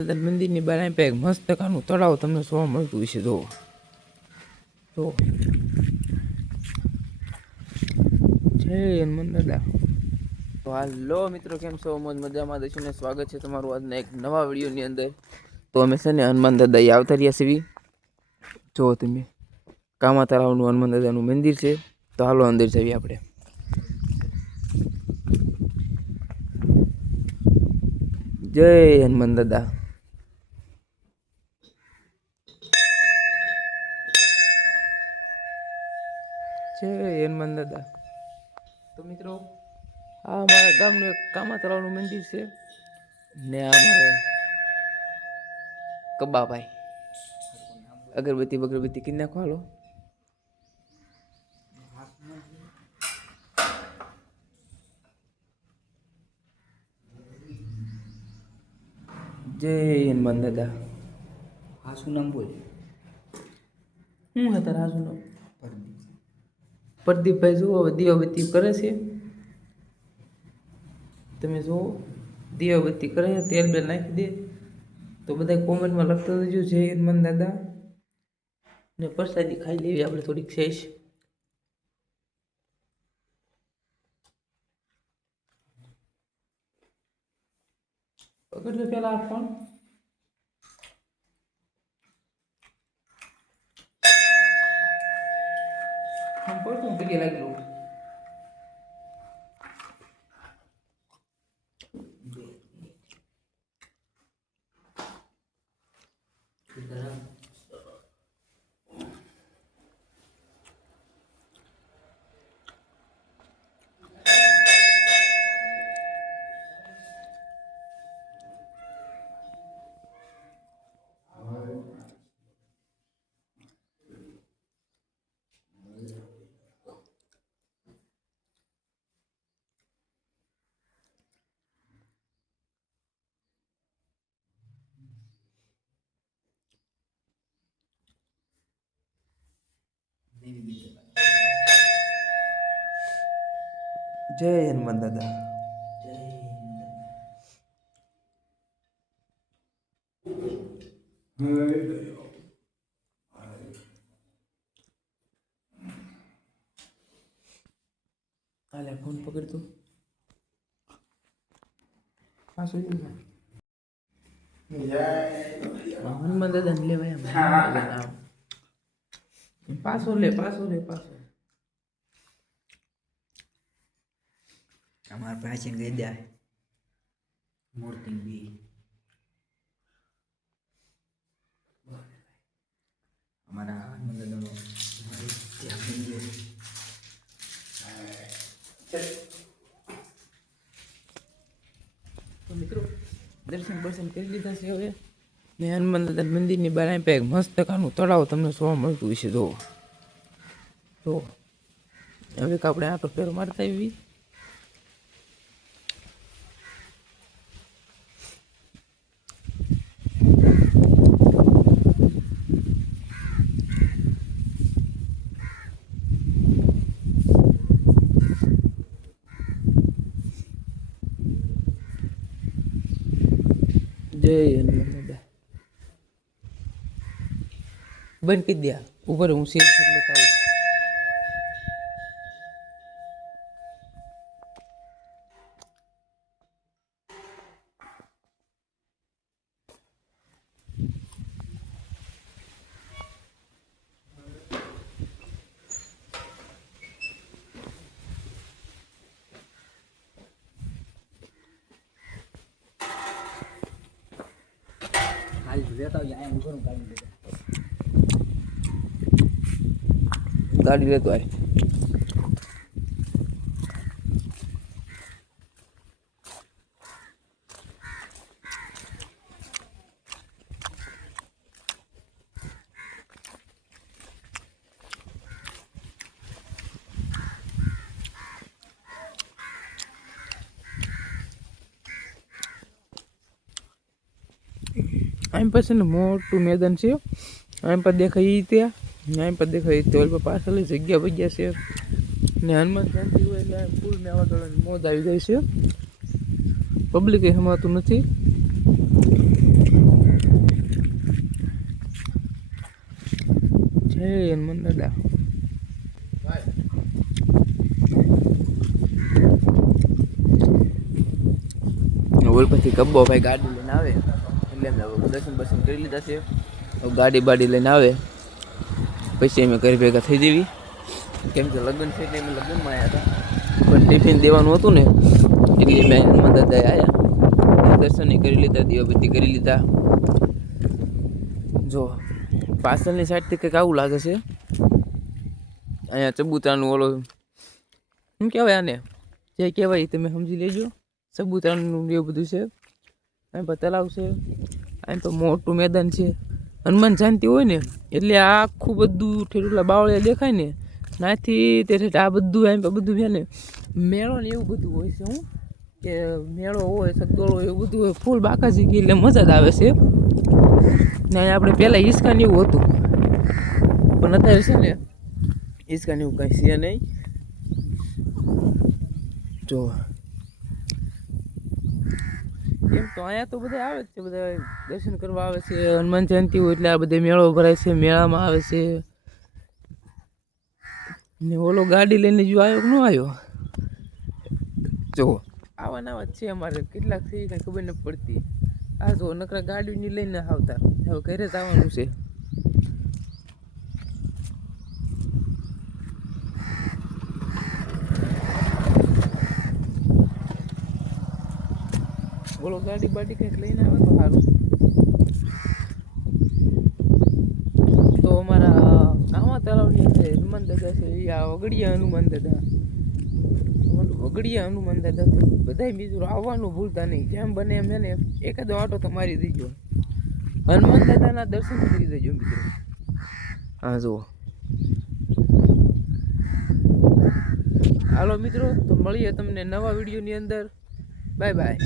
મંદિરની બહાર આપે એક મસ્ત કાનું તળાવ તમને જોવા મળતું હશે. જો જય હનુમાન દાદા. તો હાલો મિત્રો, કેમ છો? મોજ મજામાં દઈશું ને સ્વાગત છે તમારું આજના એક નવા વિડીયોની અંદર. તો અમે છે ને હનુમાન દાદા આવતા રહ્યા છીએ. જો તમે કામા તળાવનું હનુમાન દાદાનું મંદિર છે. તો હાલો અંદર જઈએ આપણે. જય હનુમાન દાદા. જય હનુમાન દાદા. તો મિત્રો, આ અમારા ગામનું એક કામા તળાવનું મંદિર છે ને અમારે કબાભાઈ અગરબત્તી કિન નાખો. હાલો. જય હનુમાન દાદા. હા, શું નામ બોલ? શું હતા રાજુ નામ? પ્રદીપભાઈ. જુઓ હવે દીવાબત્તી કરે છે. તમે જુઓ દીવાબત્તી કરે છે, તેલ બેલ નાખી દે. તો બધા કોમેન્ટમાં લખતા જજો જય હનુમાન દાદા. ને પ્રસાદી ખાઈ લેવી આપણે થોડીક શેષ. પકડજો પેલા આ ફોન. હું પડતું પગે લાગેલું. જય હનુમાન દાદા. હાલે ફોન પકડ તું. પાછું હનુમાન દાદા ને લેવાય. પાછો લે. અમારા પ્રાચીન ગદ્યા મૂર્તિ બી અમારા હનુમાન તો મિત્રો, દર્શન કરી લીધા છે હવે. ને હનુમાન દાદા મંદિરની બહાર આપે એક મસ્ત કાનું તળાવ તમને જોવા મળતું હશે. જો હવે આપણે આ ફેરો મારતા આવી. જય હનુમાન દાદા. બંધ કરી દે ઉપર. હું શેર લેતા આવું. હાલ લેતા આવીએ. અહીંયા ઘણું ગાડી લેતો આય. આમ પછી ને મોટું મેદાન છે. આમ પર દેખાય ત્યાં, આમ પર દેખાય તો પાછળ જગ્યા બગ્યા છે. ને હનુમાન જયંતિ હોય એટલે ફૂલ ને આવા દોડવાની મોજ આવી જાય છે. પબ્લિક એ હમાતું નથી. જય હનુમાન દાદા. ઓલ પછી કબ્બો ભાઈ ગાડી લઈને આવે એટલે અમે દર્શન બર્શન કરી લીધા છે. ગાડી બાડી લઈને આવે પછી અમે ઘરે ભેગા થઈ જવી, કેમ કે લગ્ન છે એટલે અમે લગ્નમાં આવ્યા હતા, પણ ટિફિન દેવાનું હતું ને એટલે મેં હનુમાન દાદાએ આવ્યા, દર્શન કરી લીધા, દીવાબત્તી કરી લીધા. જો પાછળની સાઈડથી કંઈક આવું લાગે છે, અહીંયા ચબૂતરાનું ઓલો શું કહેવાય આને, જે કહેવાય તમે સમજી લેજો. ચબૂતરાનું એવું બધું છે, અહીં પર તલાવ છે, અહીં તો મોટું મેદાન છે. હનુમાન જયંતિ હોય ને એટલે આખું બધું ઠેરુલા બાવળિયા દેખાય ને, નાથી તે આ બધું અહીં પર બધું છે ને મેળો ને એવું બધું હોય છે. હું કે મેળો હોય, સગદોળો એવું બધું હોય, ફૂલ બાકાજી ગઈ એટલે મજા જ આવે છે. ને આપણે પહેલાં હિંચકાને એવું હતું, પણ અત્યારે છે ને હિંચકાને એવું કાંઈ છે નહીં. જો એમ તો અહીંયા તો બધા આવે જ છે, બધા દર્શન કરવા આવે છે. હનુમાન જયંતિ હોય એટલે આ બધે મેળો ભરાય છે, મેળામાં આવે છે. ને ઓલો ગાડી લઈને જો આવ્યો કે ન આવ્યો, જો આવા નવા જ છે અમારે, કેટલાક છે કાંઈ ખબર નથી પડતી. આ જો નકરા ગાડીની લઈને આવતા, હવે ઘરે જ આવવાનું છે. બોલો ગાડી બાડી કંઈક લઈને આવે તો સારું. તો અમારા આવા તળાવની અંદર હનુમાન દાદા છે, એ આ વગડિયા હનુમાન દાદા, વગડિયા હનુમાન દાદા. તો બધાય બીજું આવવાનું ભૂલતા નહીં, જેમ બને એમ એને એકાદો આટો તો મારી દેજો, હનુમાન દાદાના દર્શન કરી દેજો મિત્રો. હા જુઓ, હાલો મિત્રો, તો મળીએ તમને નવા વિડીયોની અંદર. Bye bye.